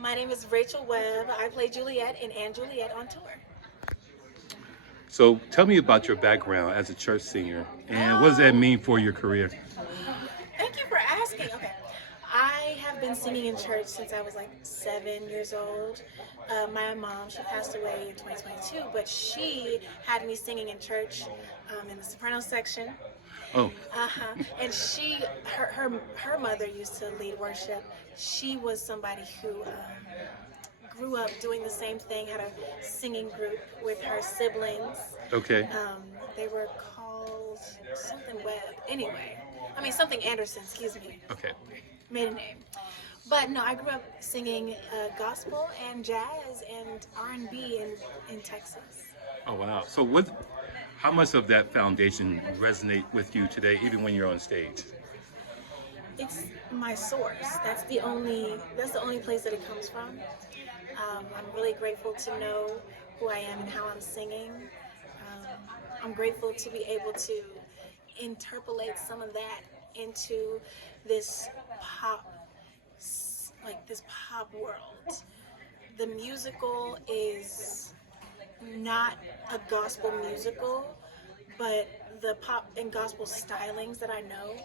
My name is Rachel Webb. I play Juliet in And Juliet on tour. So tell me about your background as a church singer and what does that Um, mean for your career? Thank you for asking. Okay. I have been singing in church since I was like 7 years old. My mom, she passed away in 2022, but she had me singing in church in the soprano section. Oh, Uh-huh. And her mother used to lead worship. She was somebody who grew up doing the same thing, had a singing group with her siblings. okay. Um, they were called something Webb. Anyway, I mean something Anderson. Excuse me, Okay. maiden name. But no, I grew up singing gospel and jazz and R&B in Texas. Oh, wow. So how much of that foundation resonate with you today, even when you're on stage? It's my source. That's the only place that it comes from. I'm really grateful to know who I am and how I'm singing. I'm grateful to be able to interpolate some of that into this pop, this pop world. The musical is not a gospel musical, but the pop and gospel stylings that I know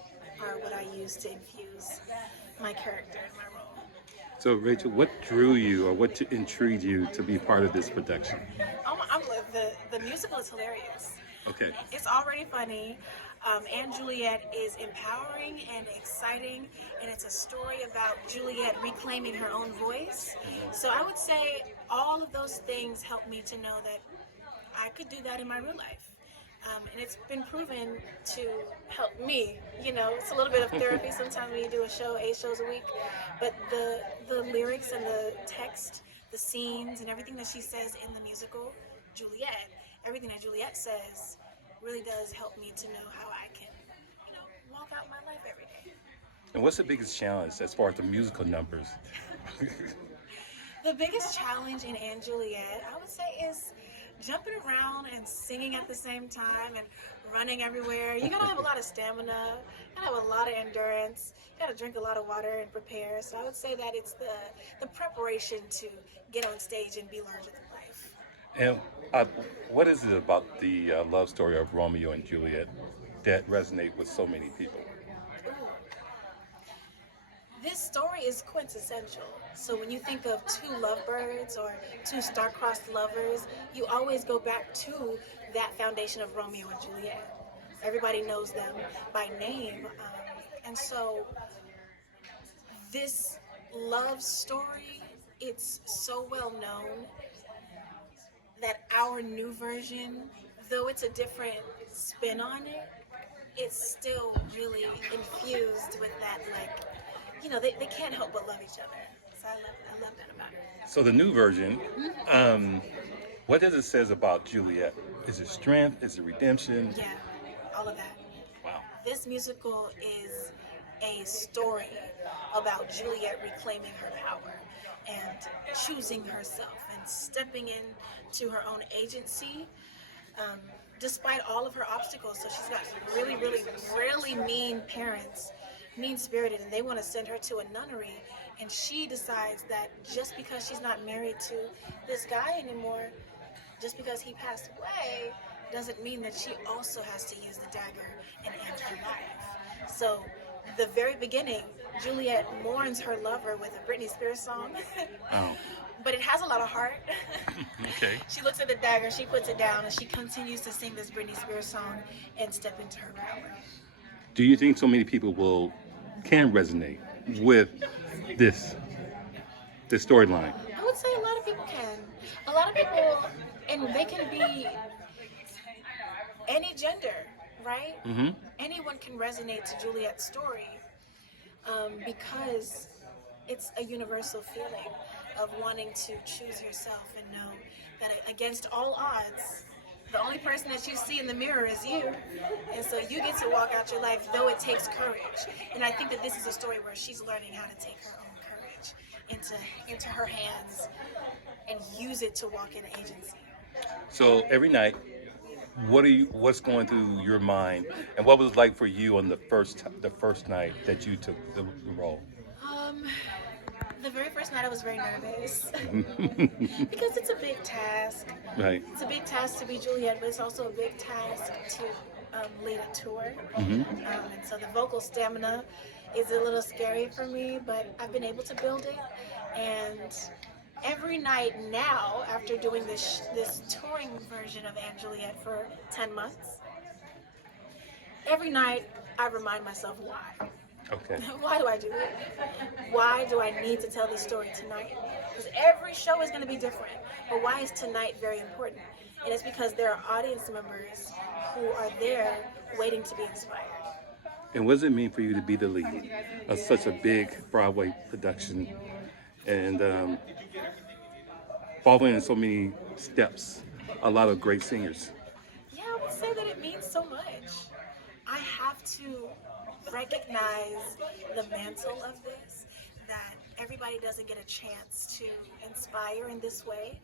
are what I use to infuse my character and my role. So, Rachel, what drew you or intrigued you to be part of this production? The musical is hilarious. Okay. It's already funny. And Juliet is empowering and exciting, and it's a story about Juliet reclaiming her own voice. So I would say all of those things helped me to know that I could do that in my real life. And it's been proven to help me. You know, it's a little bit of therapy sometimes when you do a show, 8 shows a week. But the lyrics and the text, the scenes, and everything that she says in the musical, Juliet, everything that Juliet says really does help me to know how I can, walk out my life every day. And what's the biggest challenge as far as the musical numbers? The biggest challenge in And Juliet, I would say, is jumping around and singing at the same time and running everywhere. You gotta have a lot of stamina, you gotta have a lot of endurance, you gotta drink a lot of water and prepare. So I would say that it's the preparation to get on stage and be larger than life. And what is it about the love story of Romeo and Juliet that resonate with so many people? Ooh. This story is quintessential. So when you think of two lovebirds or two star-crossed lovers, you always go back to that foundation of Romeo and Juliet. Everybody knows them by name. And so this love story, it's so well known that our new version, though it's a different spin on it, it's still really infused with that, they can't help but love each other. So I love that about it. So the new version, what does it says about Juliet? Is it strength? Is it redemption? Yeah, all of that. Wow. This musical is a story about Juliet reclaiming her power and choosing herself and stepping into her own agency, despite all of her obstacles. So she's got really, really, really mean parents, mean-spirited, and they want to send her to a nunnery. And she decides that just because she's not married to this guy anymore, just because he passed away, doesn't mean that she also has to use the dagger and end her life. So the very beginning, Juliet mourns her lover with a Britney Spears song. Oh. But it has a lot of heart. Okay. She looks at the dagger, she puts it down, and she continues to sing this Britney Spears song and step into her power. Do you think so many people can resonate with this storyline? I would say a lot of people can. A lot of people, and they can be any gender, right? Mm-hmm. Anyone can resonate to Juliet's story because it's a universal feeling of wanting to choose yourself and know that against all odds, the only person that you see in the mirror is you. And so you get to walk out your life, though it takes courage. And I think that this is a story where she's learning how to take her own courage into her hands and use it to walk in agency. So every night, what's going through your mind, and what was it like for you on the first night that you took the role? The very first night I was very nervous because it's a big task. Right. It's a big task to be Juliet, but it's also a big task to lead a tour. Hmm. And so the vocal stamina is a little scary for me, but I've been able to build it. And every night now, after doing this touring version of Anne Juliet for 10 months, every night I remind myself why. Okay. Why do I do it? Why do I need to tell this story tonight? Because every show is going to be different. But why is tonight very important? And it's because there are audience members who are there waiting to be inspired. And what does it mean for you to be the lead of such a big Broadway production and following in so many steps, a lot of great singers? Yeah, I would say that it means so much. I have to recognize the mantle of this, that everybody doesn't get a chance to inspire in this way,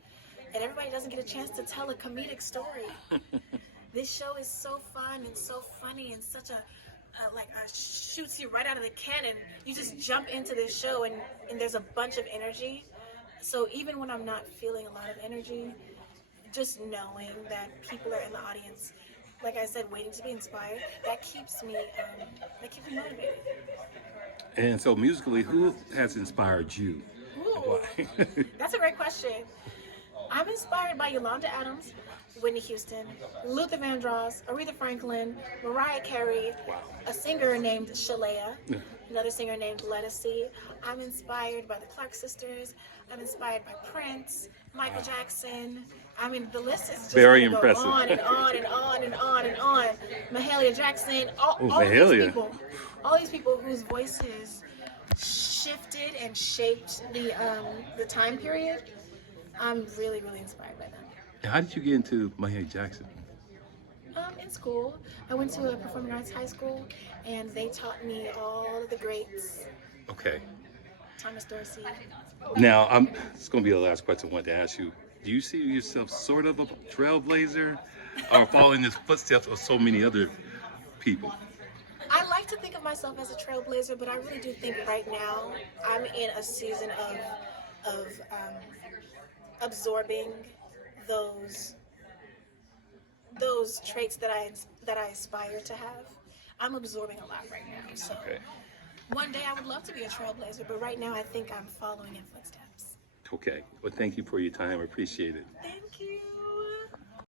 and everybody doesn't get a chance to tell a comedic story. This show is so fun and so funny and such a shoots you right out of the cannon. You just jump into this show and there's a bunch of energy. So even when I'm not feeling a lot of energy, just knowing that people are in the audience, like I said, waiting to be inspired, that keeps me motivated. And so musically, who has inspired you? Ooh, Why? that's a great question. I'm inspired by Yolanda Adams, Whitney Houston, Luther Vandross, Aretha Franklin, Mariah Carey, a singer named Shalea, another singer named Lettucey. I'm inspired by the Clark sisters. I'm inspired by Prince, Michael Jackson. I mean, the list is just Very gonna go impressive. on and on and on and on and on. Mahalia Jackson, all Mahalia. all these people whose voices shifted and shaped the time period. I'm really, really inspired by them. How did you get into Mahalia Jackson? In school, I went to a performing arts high school, and they taught me all of the greats. Okay. Thomas Dorsey. Now, it's going to be the last question I wanted to ask you. Do you see yourself sort of a trailblazer or following the footsteps of so many other people? I like to think of myself as a trailblazer, but I really do think right now I'm in a season of absorbing those traits that I aspire to have. I'm absorbing a lot right now. So Okay. one day I would love to be a trailblazer, but right now I think I'm following in footsteps. Okay. Well, thank you for your time. I appreciate it. Thank you.